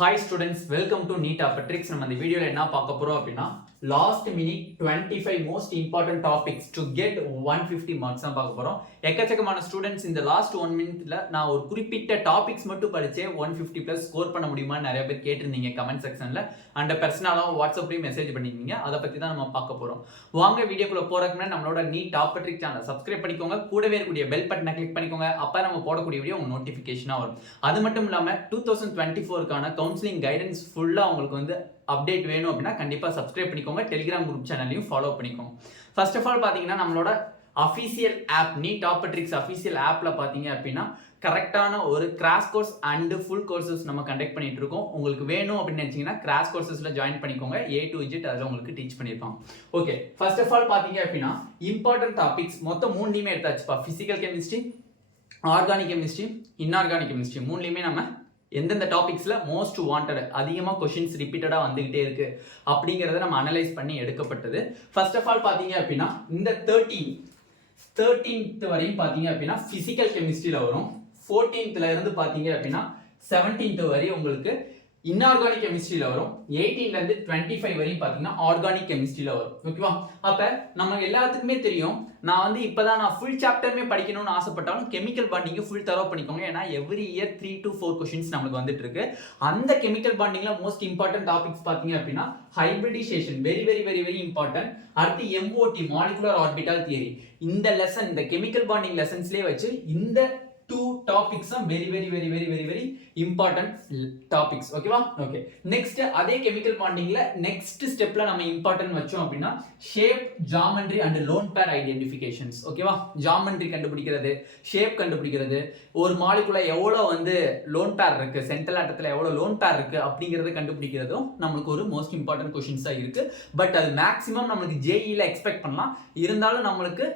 Hi students, welcome to NEET Tricks. நம்ம இந்த வீடியோல என்ன பார்க்க போறோம் அப்படின்னா last minute 25 most important topics to get 150 marks தான் பார்க்க போறோம். எக்கச்சக்கமான ஸ்டூடண்ட்ஸ் இந்த லாஸ்ட் 1 மினிட்ல நான் ஒரு குறிப்பிட்ட டாபிக்ஸ் மட்டும் படிச்சே 150 பிளஸ் ஸ்கோர் பண்ண முடியுமா நிறைய பேர் கேட்டிருந்தீங்க கமெண்ட் செக்ஷன்ல அண்ட் பர்சனலாக வாட்ஸ்அப்லயும் மெசேஜ் பண்ணிருந்தீங்க. அதை பத்தி தான் நம்ம பார்க்க போறோம். வாங்க வீடியோக்குள்ள போறதுக்கு முன்னாடி நம்மளோட NEET ட்ரிக்ஸ் சேனலை சப்ஸ்கிரைப் பண்ணிக்கோங்க, கூடவே இருக்கக்கூடிய பெல் பட்டனை கிளிக் பண்ணிக்கோங்க. அப்ப நம்ம போடக்கூடிய வீடியோ உங்களுக்கு நோட்டிஃபிகேஷனா வரும். அது மட்டும் இல்லாம 2024க்கான கவுன்சிலிங் கைடன்ஸ் ஃபுல்லா உங்களுக்கு வந்து அப்டேட் வேணும் அப்படின்னா கண்டிப்பா சப்ஸ்கிரைப் பண்ணிக்கோங்க. டெலிகிராம் குரூப் சேனலையும் ஃபாலோ பண்ணிக்கோங்க. ஃபர்ஸ்ட் ஆஃப் ஆல் பாத்தீங்கன்னா நம்மளோட official app NEET tricks official ஆப்ல பாத்தீங்க அப்படின்னா கரெக்டான ஒரு crash course and full courses நம்ம கண்டக்ட் பண்ணிட்டு இருக்கோம். உங்களுக்கு வேணும் அப்படின்னு நினைச்சீங்கன்னா கிராஷ் கோர்சஸ்ல ஜாயின் பண்ணிக்கோங்க. A to Z அதில் உங்களுக்கு டீச் பண்ணியிருப்பாங்க. ஓகே, ஃபர்ஸ்ட் ஆஃப் ஆல் பாத்தீங்க அப்படின்னா இம்பார்ட்டன்ட் டாபிக்ஸ் மொத்தம் 3லையுமே எடுத்தாச்சுப்பா. Physical chemistry, organic chemistry, inorganic chemistry மூணுலையுமே நம்ம எந்தெந்த டாபிக்ஸ்ல மோஸ்ட் வாண்டட் அதிகமாக கொஷின்ஸ் ரிப்பீட்டடாக வந்துகிட்டே இருக்கு அப்படிங்கிறத நம்ம அனலைஸ் பண்ணி எடுக்கப்பட்டது. ஃபர்ஸ்ட் ஆஃப் ஆல் பார்த்தீங்க அப்படின்னா இந்த 13th வரையும் பார்த்தீங்க அப்படின்னா பிசிக்கல் கெமிஸ்ட்ரியில் வரும். 14th இருந்து பார்த்தீங்க அப்படின்னா 17th வரை உங்களுக்கு இன்ஆர்கானிக் கெமிஸ்ட்ரியில வரும். 18ல இருந்து 25 வரையும் பாத்தீங்கன்னா ஆர்கானிக் கெமிஸ்ட்ரியில வரும். ஓகேவா? அப்ப நம்ம எல்லாத்துக்குமே தெரியும், நான் வந்து இப்பதான் நான் ஃபுல் சாப்டருமே படிக்கணும்னு ஆசைப்பட்டாலும் கெமிக்கல் பாண்டிங் ஃபுல் தரோ பண்ணிக்கோங்க. ஏன்னா எவ்ரி இயர் 3 to 4 கொஸ்டின்ஸ் நமக்கு வந்துட்டு இருக்கு. அந்த கெமிக்கல் பாண்டிங்ல மோஸ்ட் இம்பார்ட்டன்ட் டாபிக்ஸ் பாத்தீங்க அப்படின்னா hybridisation very very very very important. அடுத்து MOT மாலிகுலர் ஆர்பிட்டால் தியரி. இந்த லெசன் இந்த கெமிக்கல் பாண்டிங் லெசன்ஸ்லயே வச்சு இந்த 2 topics are very important topics. ஓகேவா? ஓகே, நெக்ஸ்ட் அதே கெமிக்கல் பாண்டிங்ல நெக்ஸ்ட் ஸ்டெப்ல நம்ம இம்பார்ட்டன்ட் வச்சோம் அப்படின்னா shape, geometry and lone pair identifications. ஓகேவா? ஜாமெட்ரி கண்டுபிடிக்கிறது, ஷேப் கண்டுபிடிக்கிறது, ஒரு மாலிகுல எவ்வளவு வந்து லோன் பேர் இருக்கு, சென்ட்ரல் ஆட்டத்துல எவ்வளவு லோன் பேர் இருக்கு அப்படிங்கறத கண்டுபிடிக்கிறதும் நமக்கு ஒரு மோஸ்ட் இம்பார்ட்டன்ட் கொஸ்டின்ஸா இருக்கு. பட் அது மேக்ஸிமம் நமக்கு JEE ல எக்ஸ்பெக்ட் பண்ணலாம். இருந்தாலும் நம்மளுக்கு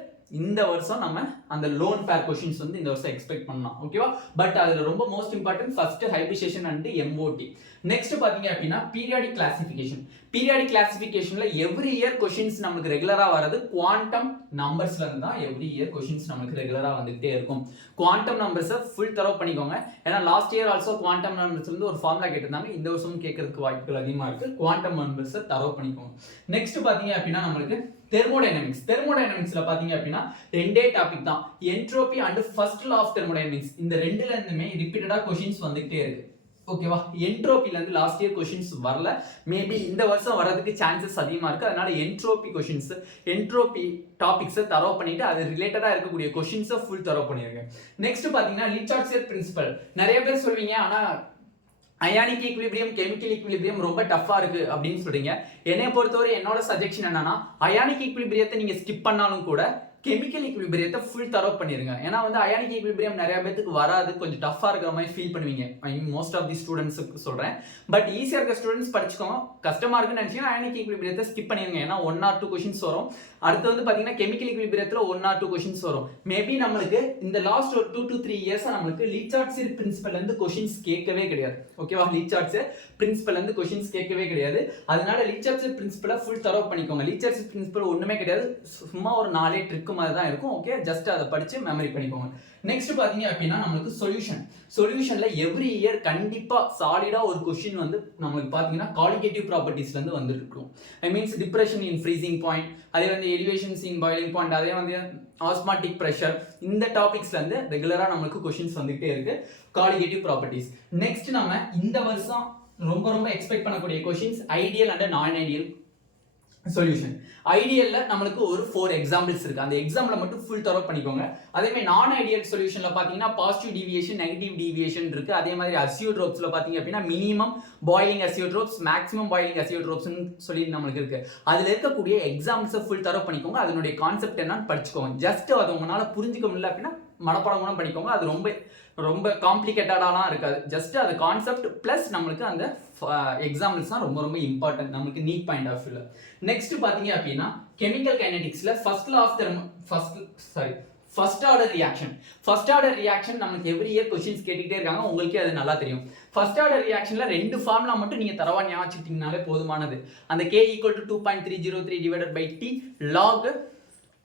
இந்த வருஷம் நம்ம அந்த லோன் பேர் கொஸ்டின்ஸ் வந்து இந்த வருஷம் எக்ஸ்பெக்ட் பண்ணலாம். ஓகேவா? பட் அதுல ரொம்ப most important first hybridization and MOT. Next பாத்தீங்க அப்படின்னா பீரியாடிக் கிளாசிஃபிகேஷன். பீரியாடிக் கிளாசிஃபிகேஷன்ல எவ்ரி இயர் கொஸ்டின்ஸ் நமக்கு ரெகுலரா வரது குவாண்டம் நம்பர்ஸ்ல இருந்து தான். எவ்ரி இயர் கொஸ்டின்ஸ் நமக்கு ரெகுலரா வந்துட்டே இருக்கும். குவாண்டம் நம்பர்ஸை ஃபுல் தரோ பண்ணிக்கோங்க. ஏன்னா last year also quantum numbers வந்து ஒரு ஃபார்முலா கேட்டிருந்தாங்க. இந்த வருஷமும் கேட்கறதுக்கு வாய்ப்புகள் அதிகமா இருக்கு. குவாண்டம் நம்பர்ஸை தரோ பண்ணிக்கோங்க. நெக்ஸ்ட் பாத்தீங்க அப்படின்னா நம்மளுக்கு தெர்மோடைனமிக்ஸ். தெர்மோடைனமிக்ஸ்ல பாத்தீங்க அப்படின்னா ரெண்டே டாபிக் தான், entropy and first law of thermodynamics. இந்த ரெண்டுல இருந்துமே ரிப்பீட்டடா கொஸ்டின்ஸ் வந்துட்டே இருக்கு. ஓகேவா? என்ட்ரோபில இருந்து லாஸ்ட் இயர் கொஸ்டின்ஸ் வரல, மேபி இந்த வருஷம் வரதுக்கு சான்சஸ் அதிகமா இருக்கு. அதனால என்ட்ரோபி கொஸ்டின்ஸ், என்ட்ரோபி டாபிக்ஸை தரோ பண்ணிட்டு அது ரிலேட்டடா இருக்கக்கூடிய கொஸ்டின்ஸை ஃபுல் தரோ பண்ணிருங்க. நெக்ஸ்ட் பாத்தீங்கன்னா லிச்சார்ட்ஸ் பிரின்சிபல். நிறைய பேர் சொல்வீங்க ஆனா அயானிக் ஈக்விலிபிரியம், கெமிக்கல் ஈக்விலிபிரியம் ரொம்ப டஃபா இருக்கு அப்படின்னு சொல்றீங்க. என்னைய பொறுத்தவரை என்னோட சஜெக்ஷன் என்னன்னா அயானிக் ஈக்விலிபிரியத்தை நீங்க ஸ்கிப் பண்ணாலும் கூட கெமிக்கல் ஈக்விலிபிரியத்தை ஃபுல் தரோ பண்ணிருங்க. ஏன்னா வந்து அயானிக் ஈக்விலிபிரியம் நிறைய பேருக்கு வராது, கொஞ்சம் டஃபா இருக்கிற மாதிரி ஃபீல் பண்ணுவீங்க. ஐ மீன் மோஸ்ட் ஆஃப் தி ஸ்டூடெண்ட்ஸுக்கு சொல்றேன். பட் ஈஸியா இருக்க ஸ்டூடெண்ட்ஸ் படிச்சுக்கோங்க. கஷ்டமா இருக்குன்னு நினைச்சீங்கன்னா அயானிக் ஈக்விலிபிரியத்தை ஸ்கிப் பண்ணிருங்க. ஏன்னா 1 or 2 கொஸ்டின்ஸ் வரும். அடுத்து வந்து பாத்தீங்கன்னா கெமிக்கல் ஈக்விலிபிரியத்துல 1 or 2 கொஸ்டின்ஸ் வரும். மேபி நம்மளுக்கு இந்த லாஸ்ட் ஒரு 2 to 3 இயர்ஸா நம்மளுக்கு லிச்சார்ட்ஸ் பிரின்சிபல்ல இருந்து கொஸ்டின்ஸ் கேட்கவே கிடையாது. ஓகேவா? லிச்சார்ட்ஸ் பிரின்சிபல்ல இருந்து கொஸ்டின்ஸ் கேட்கவே கிடையாது. அதனால லிச்சார்ட்ஸ் பிரின்சிபலை ஃபுல் தரோ பண்ணிக்கோங்க. லிச்சார்ட்ஸ் பிரின்சிபல் ஒண்ணுமே கிடையாது, சும்மா ஒரு 4 ட்ரிக் மாதிரி தான் இருக்கும். ஓகே, ஜஸ்ட் அதை படிச்சு மெமரி பண்ணிக்கோங்க. நெக்ஸ்ட் பாத்தீங்க அப்படின்னா நம்மளுக்கு சொல்யூஷன்ல எவ்ரி இயர் கண்டிப்பா சாலிடா ஒரு கொஸ்டின் வந்து நம்மளுக்கு பாத்தீங்கன்னா காலிகேட்டிவ் ப்ராப்பர்ட்டிஸ்ல இருந்து வந்துட்டு இருக்கும். I means depression in freezing point, அதே வந்து எலிவேஷன்ஸ் இன் பாயிலிங் பாயிண்ட், அதே வந்து ஆஸ்மாட்டிக் பிரஷர், இந்த டாபிக்ஸ்ல இருந்து ரெகுலரா நம்மளுக்கு கொஸ்டின்ஸ் வந்துட்டே இருக்கு. Colligative properties. நெக்ஸ்ட் நம்ம இந்த வருஷம் ரொம்ப ரொம்ப எக்ஸ்பெக்ட் பண்ணக்கூடிய questions ideal and non ideal solution. ஐடியல்ல நம்மளுக்கு ஒரு 4 எக்ஸாம்பிள்ஸ் இருக்கு. அந்த எக்ஸாம்பிள மட்டும் ஃபுல் தரோ பண்ணிக்கோங்க. அதே மாதிரி நான் ஐடியல் சொல்யூஷன்ல பாத்தீங்கன்னா பாசிட்டிவ் டீவியேஷன், நெகட்டிவ் டீவியேஷன் இருக்கு. அதே மாதிரி அசியோட்ரோப்ஸ்ல பாத்தீங்க அப்படின்னா மினிமம் பாயிலிங் அசியோட்ரோப்ஸ், மேக்ஸிமம் பாயிலிங் அசியோட்ரோப்ஸ்னு சொல்லி நம்மளுக்கு இருக்கு. அதுல இருக்கக்கூடிய எக்ஸாம்பிள்ஸை ஃபுல் தரோ பண்ணிக்கோங்க. அதனுடைய கான்செப்ட் என்னன்னு படிச்சுக்கோங்க. ஜஸ்ட் அதை உங்களால புரிஞ்சுக்க முடியல அப்படின்னா மனப்பாடம் கூட பண்ணிக்கோங்க. அது ரொம்ப ரொம்ப காம்ப்ளிகேட்டடாலாம் இருக்காது. ஜஸ்ட் அது கான்செப்ட் பிளஸ் நம்மளுக்கு அந்த எக்ஸாம்பிள்ஸ் தான் ரொம்ப ரொம்ப இம்பார்ட்டன்ட் நமக்கு நீட் பாயிண்ட் ஆஃப் வியூல. நெக்ஸ்ட் பாத்தீங்க அப்படின்னா கெமிக்கல் கைனடிக்ஸ்ல first order reaction. First order reaction நமக்கு எவ்ரி இயர் கொஸ்டின்ஸ் கேட்டுக்கிட்டே இருக்காங்க. உங்களுக்கே அது நல்லா தெரியும். ஃபர்ஸ்ட் ஆர்டர் ரியாக்ஷன்ல 2 ஃபார்முலா மட்டும் நீங்க தரவா ஞாபகம் வச்சுக்கிட்டீங்கனாலே போதுமானது. அந்த K = 2.303 / T log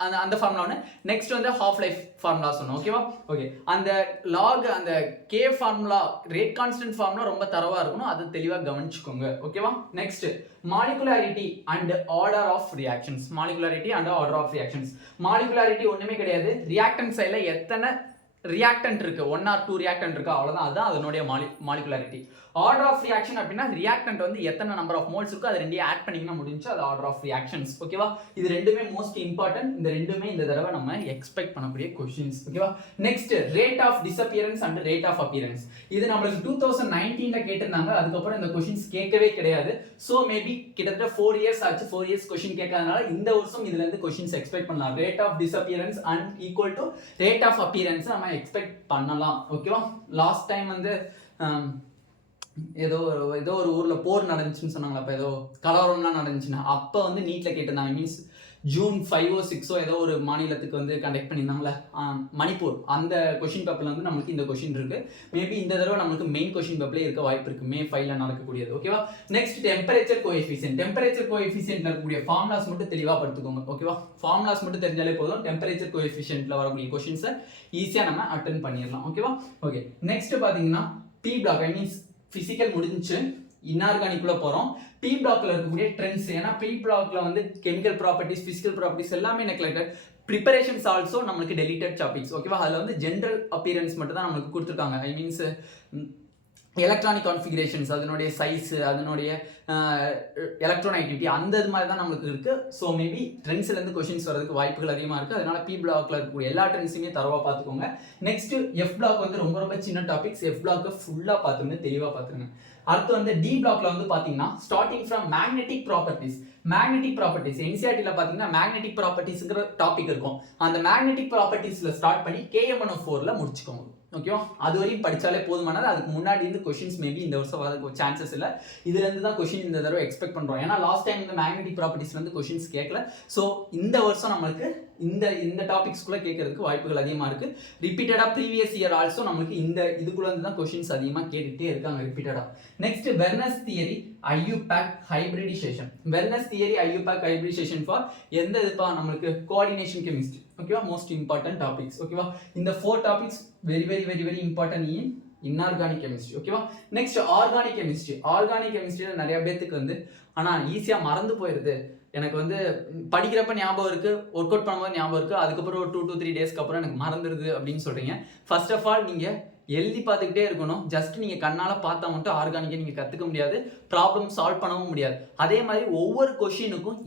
அந்த ஃபார்முலா ஒன்று. நெக்ஸ்ட் வந்து ஹாஃப் லைஃப் ஃபார்முலா சொன்னோம். ஓகேவா? ஓகே, அந்த லாக் அந்த K formula rate constant formula ரொம்ப தரவா இருக்கணும், அது தெளிவாக கவனிச்சுக்கோங்க. ஓகேவா? Next molecularity and order of reactions. Molecularity and order of reactions. Molecularity ஒன்றுமே கிடையாது, ரியாக்டன்ட் சைடில் எத்தனை ரியாக்டன்ட் இருக்கு, 1 or 2 ரியாக்டன்ட் இருக்கு, அவ்வளோதான். அதுதான் அதனுடைய மாலிகுலாரிட்டி. ஆர்டர் ஆஃப் ரியாக்ஷன் அப்படின்னா ரியாக்டன்ட் வந்து எத்தனை நம்பர் ஆஃப் மோல்ஸ் இருக்கோ அது ரெண்டையும் ஆட் பண்ணிங்கன்னா முடிஞ்சு, அது ஆர்டர் ஆஃப் ரியாக்ஷன்ஸ். ஓகேவா? இது ரெண்டுமே மோஸ்ட் இம்பார்ட்டன்ட். இந்த ரெண்டுமே இந்த தடவை நம்ம எக்ஸ்பெக்ட் பண்ணக்கூடிய கொஸ்டின்ஸ். ஓகேவா? Next rate of disappearance and rate of appearance. இது நம்மளுக்கு 2019ல கேட்டிருந்தாங்க, அதுக்கப்புறம் இந்த கொஸ்டின்ஸ் கேட்கவே கிடையாது. ஸோ மேபி கிட்டத்தட்ட 4 years ஆச்சு, 4 years கொஸ்டின் கேட்காதனால இந்த வருஷம் இதுல இருந்து கொஸ்டின்ஸ் எக்ஸ்பெக்ட் பண்ணலாம். Rate of disappearance and equal to rate of appearance நம்ம எக்ஸ்பெக்ட் பண்ணலாம். ஓகேவா? லாஸ்ட் டைம் வந்து ஏதோ ஒரு ஊர்ல போர் நடந்துச்சுன்னு சொன்னாங்களா, அப்போ ஏதோ கலவரம்லாம் நடந்துச்சுன்னா அப்போ வந்து நீட்ல கேட்டிருந்தாங்க. மீன்ஸ் June 5 or 6 ஏதோ ஒரு மாநிலத்துக்கு வந்து கண்டக்ட் பண்ணியிருந்தாங்களே, மணிப்பூர், அந்த கொஷின் பேப்பர்ல வந்து நம்மளுக்கு இந்த கொஷின் இருக்கு. மேபி இந்த தடவை நம்மளுக்கு மெயின் கொஷின் பேப்பர்ல இருக்க வாய்ப்பு இருக்கு, May 5ல நடக்கக்கூடியது. ஓகேவா? Next temperature coefficient. டெம்பரேச்சர் கோஎஃபிஷியன்ட்ல இருக்கக்கூடிய ஃபார்முலாஸ் மட்டும் தெளிவா படுத்துக்கோங்க. ஓகேவா? ஃபார்முலாஸ் மட்டும் தெரிஞ்சாலே போதும், டெம்பரேச்சர் கோஎஃபிஷியன்ட்ல வரக்கூடிய கொஷின்ஸை ஈஸியா நம்ம அட்டென்ட் பண்ணிடலாம். ஓகேவா? ஓகே, நெக்ஸ்ட் பாத்தீங்கன்னா P block, I means physical முடிஞ்சு இன்ஆர்கானிக்குள்ள போறோம். பி பிளாக்ல இருக்கக்கூடிய ட்ரெண்ட்ஸ், ஏன்னா பி பிளாக்ல வந்து கெமிக்கல் ப்ராப்பர்ட்டிஸ், பிசிக்கல் ப்ராப்பர்ட்டிஸ் எல்லாமே நெக்லெக்டட். ப்ரிப்பரேஷன்ஸ் ஆல்சோ நம்மளுக்கு டெலிட்டட் டாபிக்ஸ். ஓகேவா? அதுல வந்து ஜென்ரல் அப்பியரன்ஸ் மட்டும் தான் நம்மளுக்கு கொடுத்துருக்காங்க. ஐ மீன்ஸ் எலக்ட்ரானிக் கான்ஃபிகரேஷன்ஸ், அதனுடைய சைஸ், அதனுடைய எலக்ட்ரானைட்டிவிட்டி, அந்த இது மாதிரி தான் நம்மளுக்கு இருக்கு. ஸோ மேபி ட்ரெண்ட்ஸ்லேருந்து கொஷின்ஸ் வரதுக்கு வாய்ப்புகள் அதிகமாக இருக்குது. அதனால பி பிளாக்ல இருக்கக்கூடிய எல்லா ட்ரெண்ட்ஸுமே தரவாக பார்த்துக்கோங்க. நெக்ஸ்ட் எஃப் பிளாக் வந்து ரொம்ப ரொம்ப சின்ன டாபிக்ஸ். எஃப் பிளாக்கை ஃபுல்லாக பார்த்துருங்க, தெளிவாக பார்த்துருங்க. அடுத்து வந்து டி பிளாக்ல வந்து பார்த்தீங்கன்னா starting from magnetic properties. Magnetic properties என்சிஆர்டியில் பார்த்தீங்கன்னா மேக்னெட்டிக் ப்ராப்பர்ட்டிஸ்ங்கிற டாபிக் இருக்கும். அந்த மேக்னெட்டிக் ப்ராப்பர்ட்டிஸில் ஸ்டார்ட் பண்ணி KMNO4ல முடிச்சுக்கோங்க. ஓகேவா? அது வரையும் படிச்சாலே போதுமானது. அதுக்கு முன்னாடி இருந்து கொஷின்ஸ் மேபி இந்த வருஷம் வரதுக்கு சான்சஸ் இல்லை. இதுல இருந்து தான் கொஷின் இந்த தடவை எக்ஸ்பெக்ட் பண்றோம். ஏன்னா லாஸ்ட் டைம் இந்த மேக்னெட்டிக் ப்ராப்பர்ட்டிஸ்ல இருந்து கொஷின்ஸ் கேட்கல. ஸோ இந்த வருஷம் நம்மளுக்கு இந்த டாபிக்ஸ்குள்ள கேட்கறதுக்கு வாய்ப்புகள் அதிகமா இருக்கு. ரிப்பீட்டடா ப்ரீவியஸ் இயர் ஆல்சோ நம்மளுக்கு இந்த இதுக்குள்ள இருந்து தான் கொஷின்ஸ் அதிகமா கேட்டுட்டே இருக்காங்க ரிப்பீட்டடா. Next Werner's theory IUPAC hybridization. Werner's theory IUPAC hybridization for எந்த இதுப்பா நம்மளுக்கு கோஆர்டினேஷன் கெமிஸ்ட்ரி. ஓகேவா? Most important topics. ஓகேவா? இந்த 4 topics very very very very important in inorganic chemistry. ஓகேவா? Next organic chemistry. ஆர்கானிக் கெமிஸ்ட்ரியில நிறைய பேத்துக்கு வந்து ஆனா ஈஸியா மறந்து போயிருது. எனக்கு வந்து படிக்கிறப்ப ஞாபகம் இருக்கு, ஒர்க் அவுட் பண்ணும்போது ஞாபகம் இருக்கு, அதுக்கப்புறம் ஒரு 2 to 3 டேஸ்க்கு அப்புறம் எனக்கு மறந்துடுது அப்படின்னு சொல்றீங்க. ஃபர்ஸ்ட் ஆஃப் ஆல் நீங்க எழுதி பார்த்துக்கிட்டே இருக்கணும். ஜஸ்ட் நீங்க கண்ணால பார்த்தா மட்டும் ஆர்கானிக்கை நீங்க கத்துக்க முடியாது, ப்ராப்ளம் சால்வ் பண்ணவும் முடியாது. அதே மாதிரி ஒவ்வொரு கொஷினுக்கும்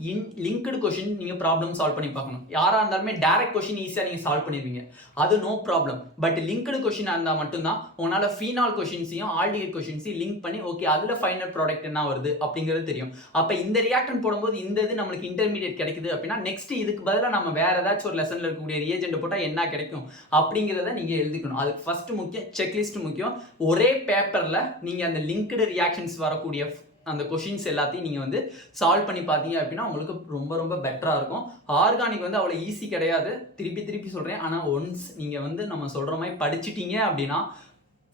லிங்க்டு கொஷின் நீங்க ப்ராப்ளம் சால்வ் பண்ணி பார்க்கணும். யாரா இருந்தாலுமே டைரக்ட் கொஷின் ஈஸியா நீங்க சால்வ் பண்ணிடுவீங்க, அது நோ ப்ராப்ளம். பட் லிங்க்டு கொஷினா இருந்தா மட்டும்தான் உங்களால ஃபீனால் கொஷின்ஸையும் ஆல்டிஹைட் கொஷின்ஸையும் லிங்க் பண்ணி ஓகே அதுல ஃபைனல் ப்ராடக்ட் என்ன வருது அப்படிங்கிறது தெரியும். அப்ப இந்த ரியாக்டன் போடும்போது இந்த இது நம்மளுக்கு இன்டர்மீடியட் கிடைக்குது அப்படின்னா நெக்ஸ்ட் இதுக்கு பதிலாக நம்ம வேற ஏதாச்சும் ஒரு லெசன்ல இருக்கக்கூடிய ரியேஜென்ட் போட்டா என்ன கிடைக்கும் அப்படிங்கிறத நீங்க எழுதிக்கணும். அதுக்கு ஃபர்ஸ்ட் முக்கியம் செக்லிஸ்ட் முக்கியம். ஒரே பேப்பர்ல நீங்க அந்த லிங்க்டு ரியாக்ஷன்ஸ் வரக்கூடிய அந்த கொஷின்ஸ் எல்லாத்தையும் நீங்க வந்து சால்வ் பண்ணி பார்த்தீங்க அப்படின்னா உங்களுக்கு ரொம்ப ரொம்ப பெட்டரா இருக்கும். ஆர்கானிக் வந்து அவ்வளோ ஈஸி கிடையாது, திருப்பி சொல்றேன். ஆனால் ஒன்ஸ் நீங்க வந்து நம்ம சொல்ற மாதிரி படிச்சிட்டீங்க அப்படின்னா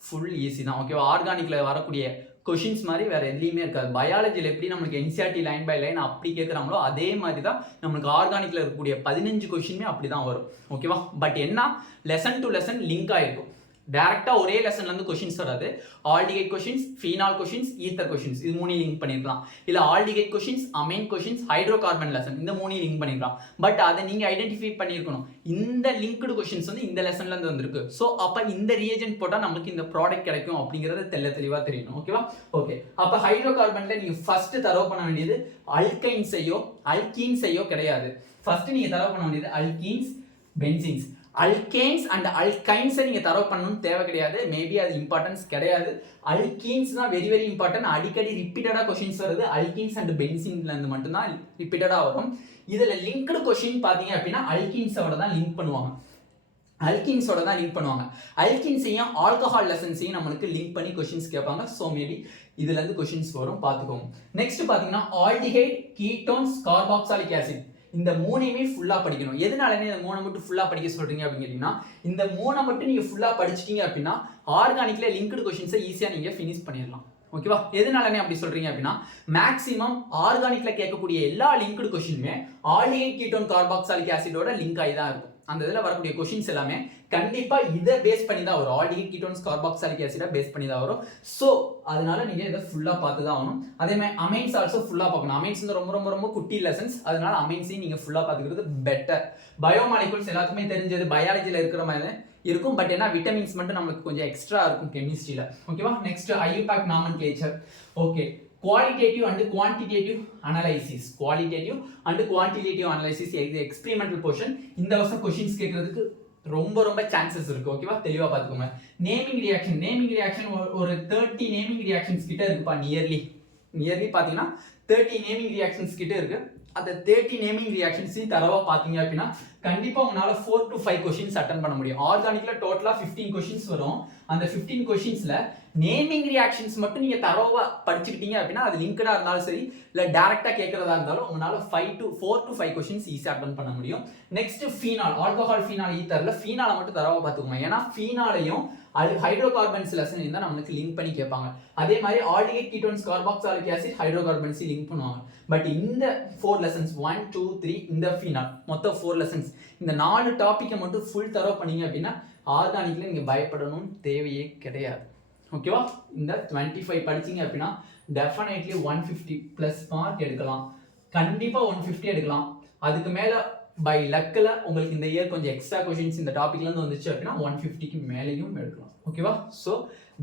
ஃபுல் ஈஸி தான். ஓகேவா? ஆர்கானிக்ல வரக்கூடிய கொஷின்ஸ் மாதிரி வேற எதுலையுமே இருக்காது. பயாலஜியில் எப்படி நம்மளுக்கு NCERT லைன் பை லைன் அப்படி கேட்குறாங்களோ அதே மாதிரி தான் நம்மளுக்கு ஆர்கானிக்ல இருக்கக்கூடிய 15 கொஷினுமே அப்படி தான் வரும். ஓகேவா? பட் என்ன லெசன் டு லெசன் லிங்க் ஆயிருக்கும். டைரக்டா ஒரே லெசன்ல இருந்து கொஷின்ஸ் வராது. Aldehyde questions, phenol questions, ether questions, இது 3 லிங்க் பண்ணிருக்கலாம். இல்ல aldehyde questions, amine questions, hydrocarbon lesson, இந்த 3 லிங்க் பண்ணிருக்கலாம். பட் அதை நீங்க ஐடென்டிஃபை பண்ணிருக்கணும். இந்த லிங்க்டு கொஷின்ஸ் வந்து இந்த லெசன்ல இருந்து வந்திருக்கு. சோ அப்ப இந்த ரியேஜென்ட் போட்டா நமக்கு இந்த ப்ராடக்ட் கிடைக்கும் அப்படிங்கறது தெளிவா தெரியணும். ஓகேவா? ஓகே. அப்ப ஹைட்ரோகார்பன்ல நீங்க ஃபர்ஸ்ட் தரவு பண்ண வேண்டியது அல்கைன்ஸையோ அல்கீன்ஸையோ கிடையாது. ஃபர்ஸ்ட் நீங்க தரவு பண்ண வேண்டியது அல்கீன்ஸ், பென்சீன்ஸ். அல்கேன்ஸ் அண்ட் அல்கைன்ஸை நீங்க தரவு பண்ணணும்னு தேவை கிடையாது. மேபி அது இம்பார்ட்டன்ஸ் கிடையாது. அல்கீன்ஸ் தான் வெரி வெரி இம்பார்ட்டன்ட். அடிக்கடி ரிப்பீட்டடா கொஸ்டின்ஸ் வருது. அல்கீன்ஸ் அண்ட் பென்சீன்ல இருந்து மட்டும்தான் ரிப்பீட்டடா வரும். இதுல லிங்க்டு கொஸ்டின் பாத்தீங்க அப்படின்னா அல்கீன்ஸோட தான் லிங்க் பண்ணுவாங்க. அல்கீன்ஸையும் ஆல்கஹால் லெசன்ஸையும் நம்மளுக்கு லிங்க் பண்ணி கொஸ்டின்ஸ் கேட்பாங்க. ஸோ மேபி இதுல இருந்து கொஸ்டின்ஸ் வரும், பார்த்துக்கோங்க. நெக்ஸ்ட் பாத்தீங்கன்னா ஆல்டிஹைட், கீட்டோன்ஸ், கார்பாக்சாலிக் ஆசிட், இந்த 3ஐயுமே ஃபுல்லா படிக்கணும். எதனால இந்த 3 மட்டும் ஃபுல்லா படிக்க சொல்றீங்க அப்படின்னு கேட்டீங்கன்னா இந்த 3 மட்டும் நீங்க ஃபுல்லா படிச்சிட்டீங்க அப்படின்னா ஆர்கானிக்ல லிங்க்டு கொஸ்டின்ஸை ஈஸியா நீங்க ஃபினிஷ் பண்ணிடலாம். ஓகேவா? எதனாலனே அப்படி சொல்றீங்க அப்படின்னா மேக்ஸிமம் ஆர்கானிக்ல கேட்கக்கூடிய எல்லா லிங்க்டு கொஸ்டினுமே ஆல்டிஹைட் கீட்டோன் கார்பாக்சாலிக் ஆசிடோட லிங்க் ஆகி தான் இருக்கும். அந்த இதில் வரக்கூடிய கொஸ்டின்ஸ் எல்லாமே கண்டிப்பா இதை பேஸ் பண்ணி தான் வரும். ஆல்டிஹைட் கீட்டோன்ஸ் கார்பாக்சாலிக் ஆசிடை பேஸ் பண்ணி தான் வரும். ஸோ அதனால நீங்க இதை ஃபுல்லா பார்த்து தான் ஆகணும். அதே மாதிரி அமைன்ஸ் ஆல்சோ ஃபுல்லா பார்க்கணும். அமைன்ஸ் வந்து ரொம்ப ரொம்ப ரொம்ப குட்டி லெசன்ஸ், அதனால அமைன்ஸையும் நீங்க ஃபுல்லா பார்த்துக்கிறது பெட்டர். பயோமாலிகுல்ஸ் எல்லாத்துக்குமே தெரிஞ்சது, பயாலஜியில் இருக்கிற மாதிரி இருக்கும். பட் ஏன்னா விட்டமின்ஸ் மட்டும் நம்மளுக்கு கொஞ்சம் எக்ஸ்ட்ரா இருக்கும் கெமிஸ்ட்ரியில. ஓகேவா? Next IUPAC nomenclature. Okay, qualitative and quantitative analysis. Qualitative and quantitative analysis experimental portion. இந்த வருஷம் கொஸ்டின்ஸ் கேட்கறதுக்கு ரொம்ப ரொம்ப சான்சஸ் இருக்கு. ஓகேவா? தெளிவா பாத்துக்கோங்க. நேமிங் ரியாக்ஷன் ஒரு 30 நேமிங் ரியாக்ஷன்ஸ் கிட்ட இருக்குப்பா. நியர்லி பாத்தீங்கன்னா 30 நேமிங் ரியாக்ஷன்ஸ் கிட்ட இருக்கு. அந்த 30 நேமிங் ரியாக்ஷன்ஸையும் தரவா பாத்தீங்க அப்படின்னா கண்டிப்பா உங்களால 4 to 5 கொஸ்டின்ஸ் அட்டன் பண்ண முடியும். ஆர்கானிக்ல டோட்டலா 15 கொஸ்டின்ஸ் வரும். அந்த 15 கொஸ்டின்ஸ்ல நேமிங் ரியாக்ஷன்ஸ் மட்டும் நீங்க தரவா படிச்சுக்கிட்டீங்க அப்படின்னா அது லிங்க்டா இருந்தாலும் சரி இல்ல டைரக்டா கேட்கறதா இருந்தாலும் உங்களால 4 to 5 கொஸ்டின்ஸ் ஈஸியா அட்டன் பண்ண முடியும். நெக்ஸ்ட் ஃபீனால், ஆல்கஹால் ஃபீனால் ஈத்தர்ல ஃபீனாலை மட்டும் தரவா பாத்துக்கோங்க. ஏன்னா ஃபீனாலையும் ஹைட்ரோகார்பன்ஸ் லெசன் இருந்தா நமக்கு லிங்க் பண்ணி கேட்பாங்க. அதே மாதிரி aldehyde ketones carboxylic acid hydrocarbons link பண்ணுவாங்க. பட் இந்த 4 லெசன்ஸ் 1 2 3 இந்த ஃபீனால் மொத்தம் 4 லெசன்ஸ், இந்த 4 டாபிக்கை மட்டும் ஃபுல் தரவு பண்ணீங்க அப்படின்னா ஆர்கானிக்ல நீங்க பயப்படணும்னு தேவையே கிடையாது. ஓகேவா? இந்த 25 படிச்சீங்க அப்படின்னா டெஃபினெட்லி 150 பிளஸ் மார்க் எடுக்கலாம். கண்டிப்பா 150 எடுக்கலாம். அதுக்கு மேல பை லக்கில் உங்களுக்கு இந்த இயர் கொஞ்சம் எக்ஸ்ட்ரா கொஸ்டின்ஸ் இந்த டாபிக்ல இருந்து வந்துச்சு அப்படின்னா 150க்கு மேலேயும் எடுக்கலாம். ஓகேவா? ஸோ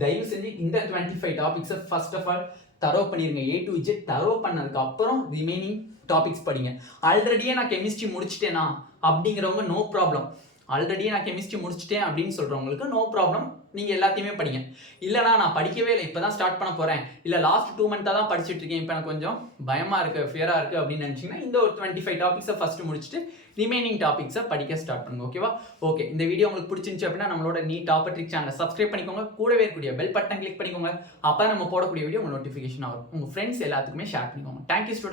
தயவு செஞ்சு இந்த 25 டாபிக்ஸை ஃபர்ஸ்ட் ஆஃப் ஆல் தரவு பண்ணிருங்க. A to Z தரவு பண்ணதுக்கு அப்புறம் ரிமைனிங் டாபிக்ஸ் படிங்க. ஆல்ரெடியே நான் கெமிஸ்ட்ரி முடிச்சிட்டேனா அப்படிங்கிறவங்க நோ ப்ராப்ளம். ஆல்ரெடியே நான் கெமிஸ்ட்ரி முடிச்சிட்டேன் அப்படின்னு சொல்றவங்களுக்கு நோ ப்ராப்ளம், நீங்க எல்லாத்தையுமே படிங்க. இல்லைனா நான் படிக்கவே இல்லை, இப்பதான் ஸ்டார்ட் பண்ண போறேன், இல்ல லாஸ்ட் 2 மந்த்தா தான் படிச்சுட்டு இருக்கேன், இப்போ எனக்கு கொஞ்சம் பயமா இருக்கு, ஃபியரா இருக்கு அப்படின்னு நினைச்சீங்கன்னா இந்த ஒரு 25 டாபிக்ஸை ஃபர்ஸ்ட் முடிச்சுட்டு ரிமைனிங் டாபிக்ஸை படிக்க ஸ்டார்ட் பண்ணுங்க. ஓகேவா? ஓகே, இந்த வீடியோ உங்களுக்கு பிடிச்சிருந்துச்சு அப்படின்னா நம்மளோட நீட் டாப்பர் ட்ரிக் சேனலை சப்ஸ்கிரைப் பண்ணிக்கோங்க. கூடவே இருக்கக்கூடிய பெல் பட்டன் கிளிக் பண்ணிக்கோங்க. அப்போ நம்ம போடக்கூடிய வீடியோ உங்க நோட்டிஃபிகேஷன் ஆகும். உங்க ஃப்ரெண்ட்ஸ் எல்லாத்துக்குமே ஷேர் பண்ணிக்கோங்க. Thank you student.